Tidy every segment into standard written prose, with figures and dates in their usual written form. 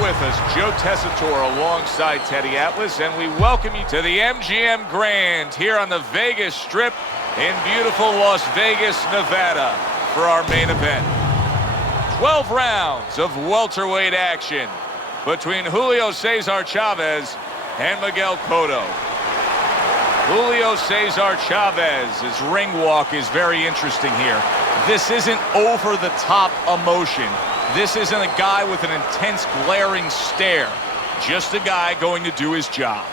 with us, Joe Tessitore alongside Teddy Atlas, and we welcome you to the MGM Grand here on the Vegas Strip in beautiful Las Vegas, Nevada for our main event. 12 rounds of welterweight action between Julio Cesar Chavez and Miguel Cotto. Julio Cesar Chavez's ring walk is very interesting here. This isn't over-the-top emotion. This isn't a guy with an intense, glaring stare. Just a guy going to do his job.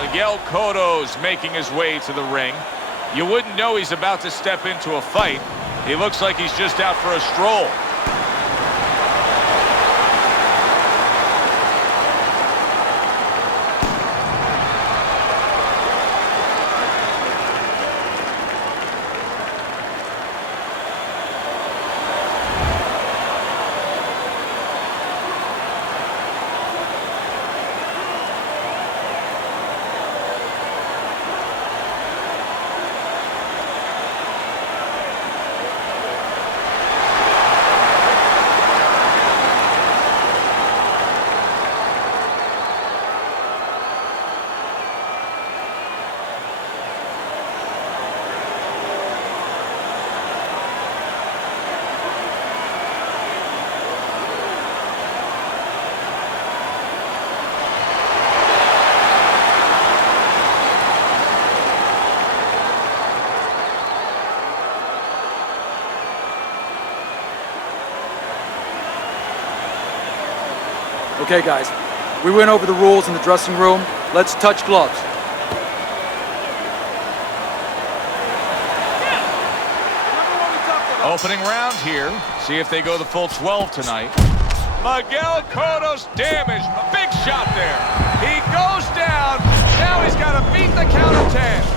Miguel Cotto's making his way to the ring. You wouldn't know he's about to step into a fight. He looks like he's just out for a stroll. Okay, guys, we went over the rules in the dressing room. Let's touch gloves. Opening round here. See if they go the full 12 tonight. Miguel Cotto's damaged. A big shot there. He goes down. Now he's got to beat the count of 10.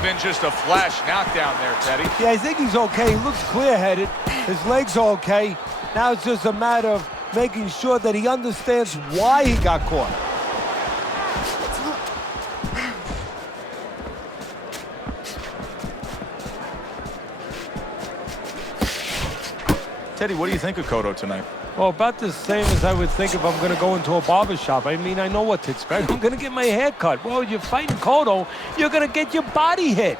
Been just a flash knockdown there, Teddy. Yeah, I think he's okay. He looks clear-headed. His legs are okay. Now it's just a matter of making sure that he understands why he got caught. Teddy, what do you think of Cotto tonight? Well, about the same as I would think if I'm going to go into a barber shop. I mean, I know what to expect. I'm going to get my hair cut. Well, you're fighting Cotto, you're going to get your body hit.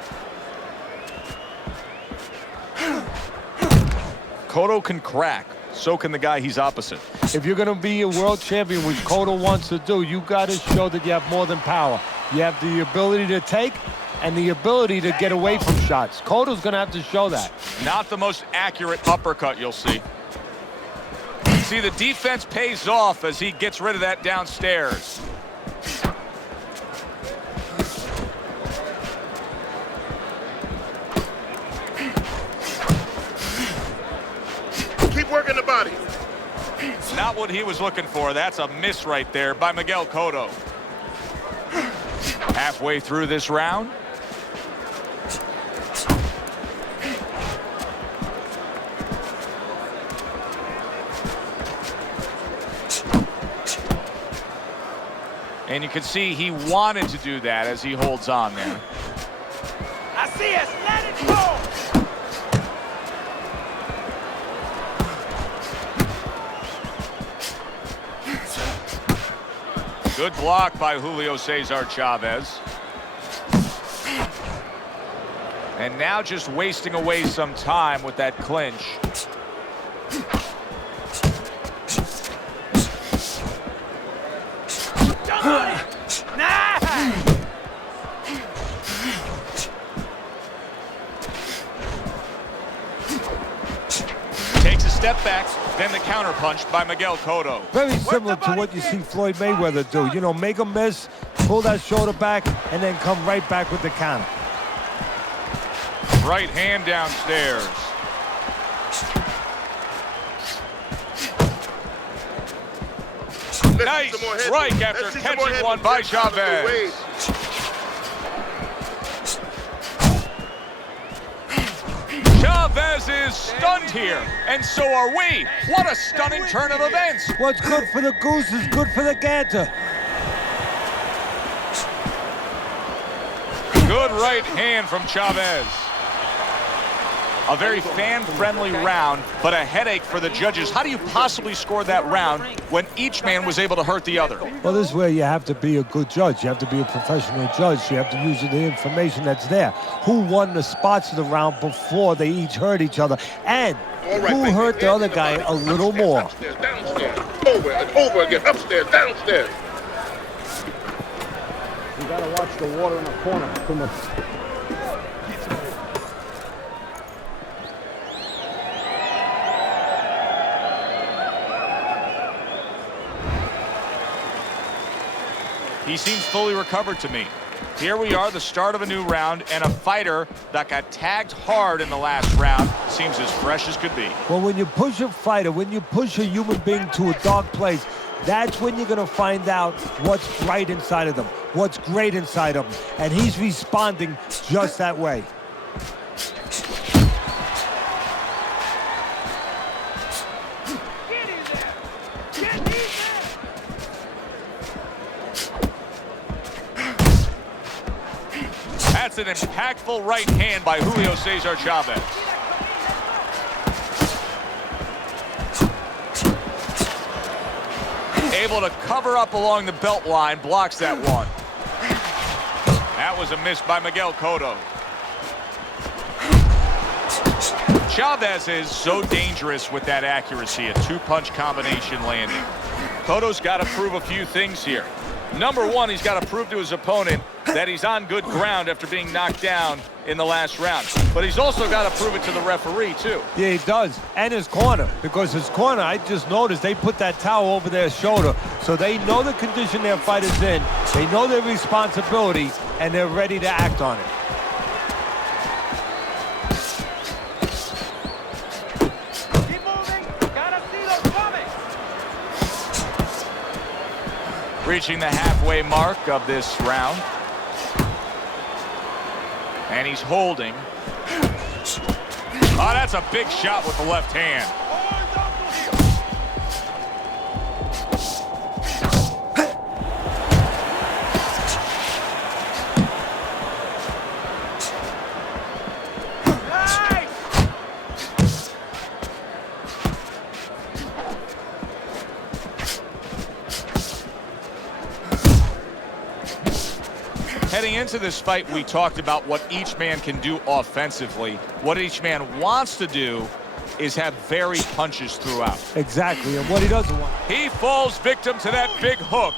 Cotto can crack. So can the guy he's opposite. If you're going to be a world champion, which Cotto wants to do, you got to show that you have more than power. You have the ability to take and the ability to get away from shots. Cotto's going to have to show that. Not the most accurate uppercut you'll see. See, the defense pays off as he gets rid of that downstairs. Keep working the body. Not what he was looking for. That's a miss right there by Miguel Cotto. Halfway through this round. And you can see he wanted to do that as he holds on there. I see us. Let it go. Good block by Julio Cesar Chavez. And now just wasting away some time with that clinch. Takes a step back, then the counter punch by Miguel Cotto. Very similar to what you see Floyd Mayweather do. You know, make a miss, pull that shoulder back, and then come right back with the counter. Right hand downstairs. Nice strike after catching one by Chavez. Chavez Chavez is stunned here, and so are we. What a stunning turn of events. What's good for the goose is good for the gander. Good right hand from Chavez. A very fan-friendly round, but a headache for the judges. How do you possibly score that round when each man was able to hurt the other? Well, this is where you have to be a good judge. You have to be a professional judge. You have to use the information that's there. Who won the spots of the round before they each hurt each other? And who hurt the other guy a little more? Upstairs, downstairs, over and over again, upstairs, downstairs. You gotta watch the water in the corner. Too much. He seems fully recovered to me. Here we are, the start of a new round, and a fighter that got tagged hard in the last round seems as fresh as could be. Well, when you push a fighter, when you push a human being to a dark place, that's when you're going to find out what's bright inside of them, what's great inside of them. And he's responding just that way. Get in there! Get in there! That's an impactful right hand by Julio Cesar Chavez. Able to cover up along the belt line, blocks that one. That was a miss by Miguel Cotto. Chavez is so dangerous with that accuracy, a two-punch combination landing. Cotto's got to prove a few things here. Number one, he's got to prove to his opponent that he's on good ground after being knocked down in the last round. But he's also got to prove it to the referee, too. Yeah, he does. And his corner. Because his corner, I just noticed, they put that towel over their shoulder. So they know the condition their fighter's in. They know their responsibility, and they're ready to act on it. Keep moving! Gotta see those coming! Reaching the halfway mark of this round. And he's holding. Oh, that's a big shot with the left hand. Heading into this fight, we talked about what each man can do offensively. What each man wants to do is have varied punches throughout. Exactly, and what he doesn't want. He falls victim to that big hook.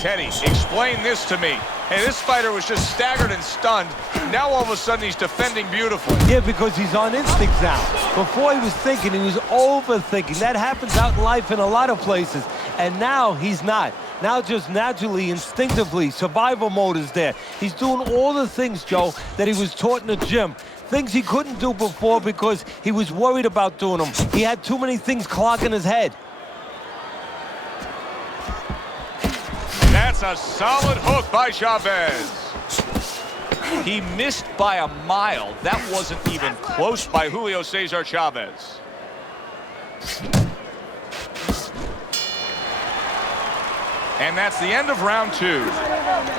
Teddy, explain this to me. Hey, this fighter was just staggered and stunned. Now all of a sudden he's defending beautifully. Yeah, because he's on instinct now. Before he was thinking, he was overthinking. That happens out in life in a lot of places. And now he's not. Now just naturally, instinctively, survival mode is there. He's doing all the things, Joe, that he was taught in the gym. Things he couldn't do before because he was worried about doing them. He had too many things clogging his head. That's a solid hook by Chavez. He missed by a mile. That wasn't even close by Julio Cesar Chavez. And that's the end of round two.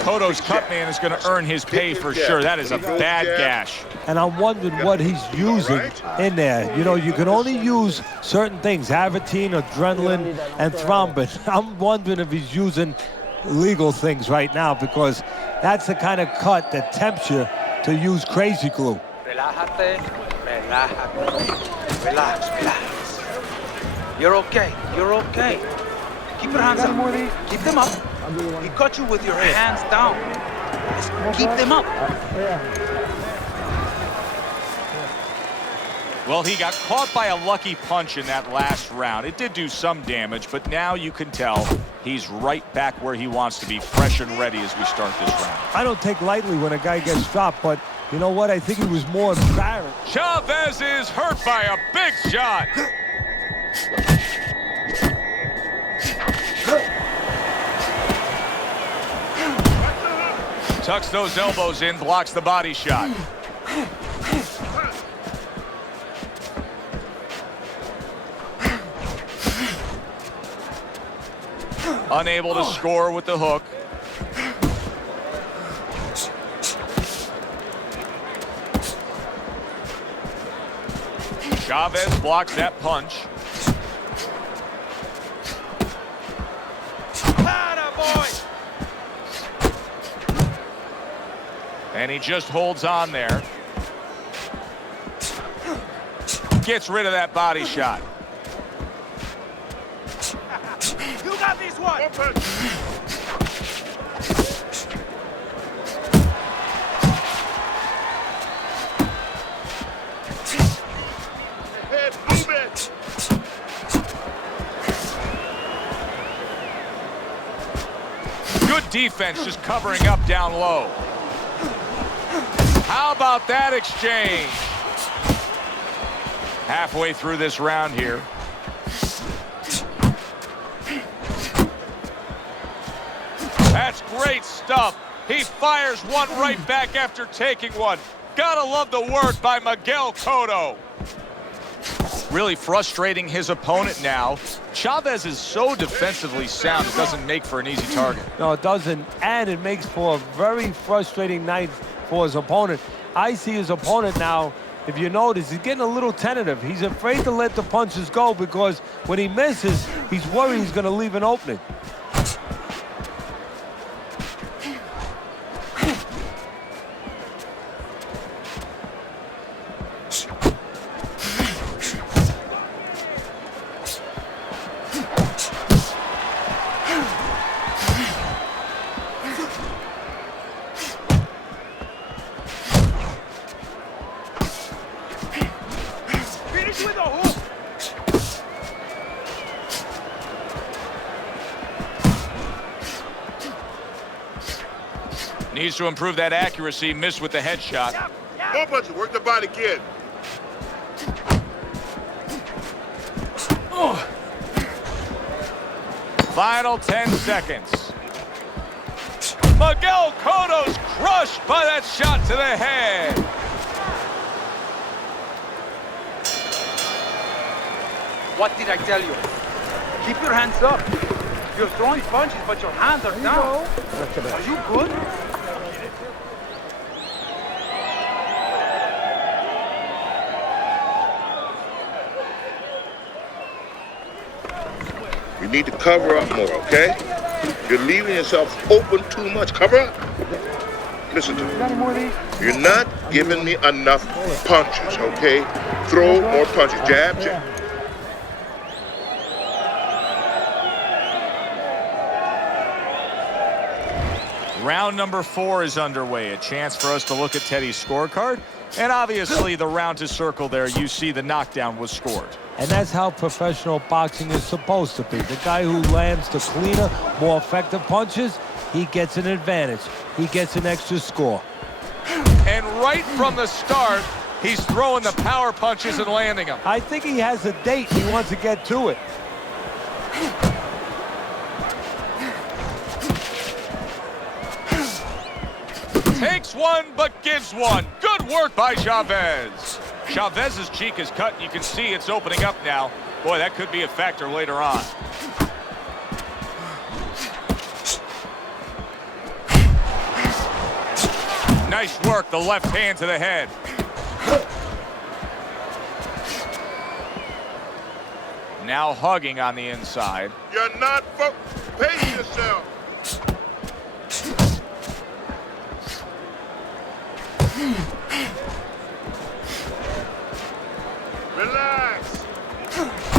Cotto's cut man is going to earn his pay for sure. That is a bad gash. And I'm wondering what he's using in there. You know, you can only use certain things, Havertine, adrenaline, and thrombin. I'm wondering if he's using legal things right now, because that's the kind of cut that tempts you to use crazy glue. Relájate, relájate. Relax, relax. You're okay, you're okay. Keep your hands up. Keep them up. He cut you with your hands down. Just keep them up. Well, he got caught by a lucky punch in that last round. It did do some damage, but now you can tell he's right back where he wants to be, fresh and ready as we start this round. I don't take lightly when a guy gets dropped, but you know what? I think he was more embarrassed. Chavez is hurt by a big shot. Tucks those elbows in, blocks the body shot. Unable to score with the hook. Chavez blocks that punch. And he just holds on there. Gets rid of that body shot. You got this one. Head movement. Good defense, just covering up down low. How about that exchange? Halfway through this round here. That's great stuff. He fires one right back after taking one. Gotta love the work by Miguel Cotto. Really frustrating his opponent now. Chavez is so defensively sound, it doesn't make for an easy target. No, it doesn't, and it makes for a very frustrating night for his opponent. I see his opponent now, if you notice, he's getting a little tentative. He's afraid to let the punches go because when he misses, he's worried he's going to leave an opening. Finish with a hook. Needs to improve that accuracy. Missed with the headshot. Yep, yep. More punches. Work the body, kid. Final 10 seconds. Miguel Cotto's crushed by that shot to the head. What did I tell you? Keep your hands up. You're throwing punches, but your hands are down. Are you good? You need to cover up more, okay? You're leaving yourself open too much. Cover up. Listen to me. You're not giving me enough punches, okay? Throw more punches. Jab, jab. Round number 4 is underway. A chance for us to look at Teddy's scorecard. And obviously the round to circle there, you see the knockdown was scored. And that's how professional boxing is supposed to be. The guy who lands the cleaner, more effective punches, he gets an advantage. He gets an extra score. And right from the start, he's throwing the power punches and landing them. I think he has a date. He wants to get to it. Takes one, but gives one. Good work by Chavez. Chavez's cheek is cut, and you can see it's opening up now. Boy, that could be a factor later on. Nice work, the left hand to the head. Now hugging on the inside. You're not pace yourself. Relax.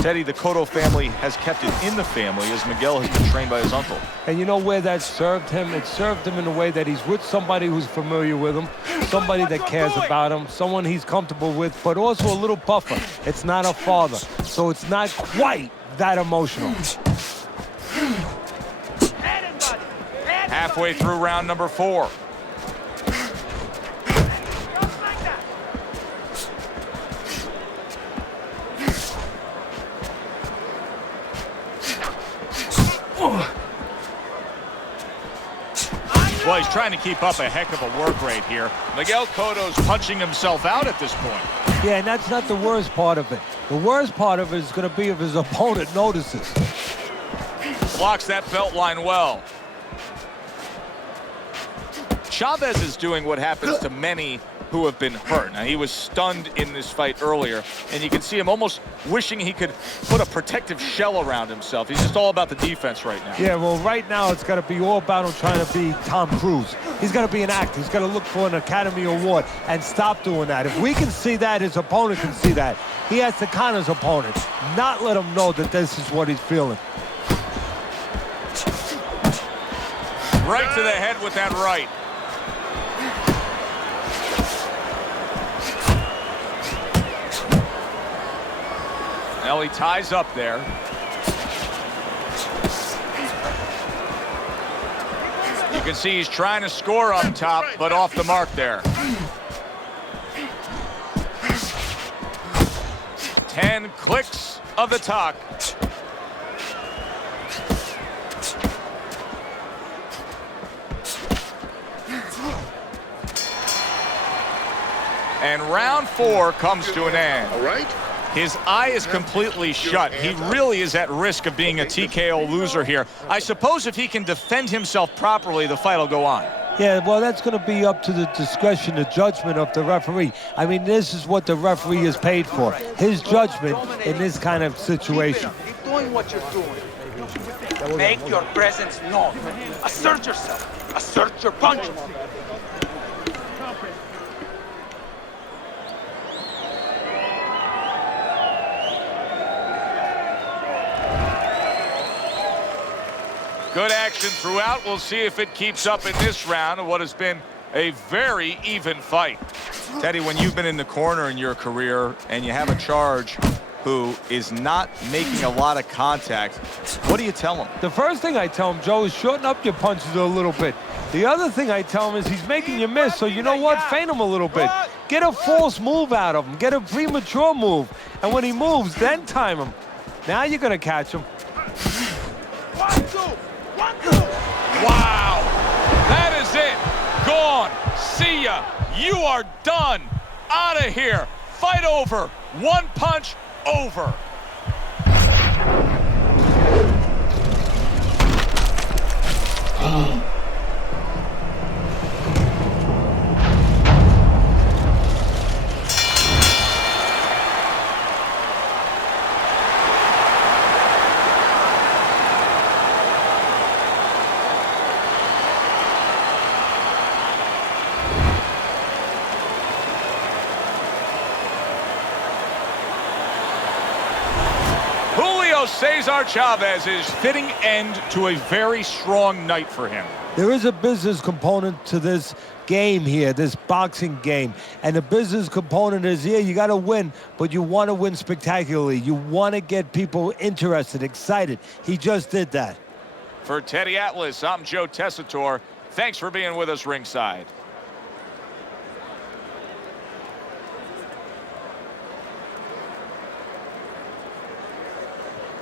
Teddy, the Cotto family has kept it in the family as Miguel has been trained by his uncle. And you know where that served him? It served him in a way that he's with somebody who's familiar with him, somebody that cares about him, someone he's comfortable with, but also a little buffer. It's not a father, so it's not quite that emotional. Halfway through round number 4. Just like that. Well, he's trying to keep up a heck of a work rate here. Miguel Cotto's punching himself out at this point. Yeah, and that's not the worst part of it. The worst part of it is going to be if his opponent notices. Blocks that belt line well. Chavez is doing what happens to many who have been hurt. Now, he was stunned in this fight earlier, and you can see him almost wishing he could put a protective shell around himself. He's just all about the defense right now. Yeah, well, right now it's got to be all about him trying to be Tom Cruise. He's got to be an actor. He's got to look for an Academy Award and stop doing that. If we can see that, his opponent can see that. He has to con his opponent, not let him know that this is what he's feeling. Right to the head with that right. Now he ties up there. You can see he's trying to score up top, but off the mark there. 10 clicks of the talk. And round 4 comes to an end. All right? His eye is completely shut. He really is at risk of being a TKO loser here. I suppose if he can defend himself properly, the fight will go on. Yeah, well, that's going to be up to the discretion, the judgment of the referee. I mean, this is what the referee is paid for. His judgment in this kind of situation. Keep doing what you're doing. Make your presence known. Assert yourself. Assert your punches. Good action throughout. We'll see if it keeps up in this round of what has been a very even fight. Teddy, when you've been in the corner in your career and you have a charge who is not making a lot of contact, what do you tell him? The first thing I tell him, Joe, is shorten up your punches a little bit. The other thing I tell him is he's making you miss, so you know what? Feint him a little bit. Get a false move out of him. Get a premature move. And when he moves, then time him. Now you're going to catch him. 1, 2. 1, 2. Wow. That is it. Gone. See ya. You are done. Out of here. Fight over. One punch over. Julio Cesar Chavez is fitting end to a very strong night for him. There is a business component to this game here, this boxing game. And the business component is, yeah, you got to win, but you want to win spectacularly. You want to get people interested, excited. He just did that. For Teddy Atlas, I'm Joe Tessitore. Thanks for being with us ringside.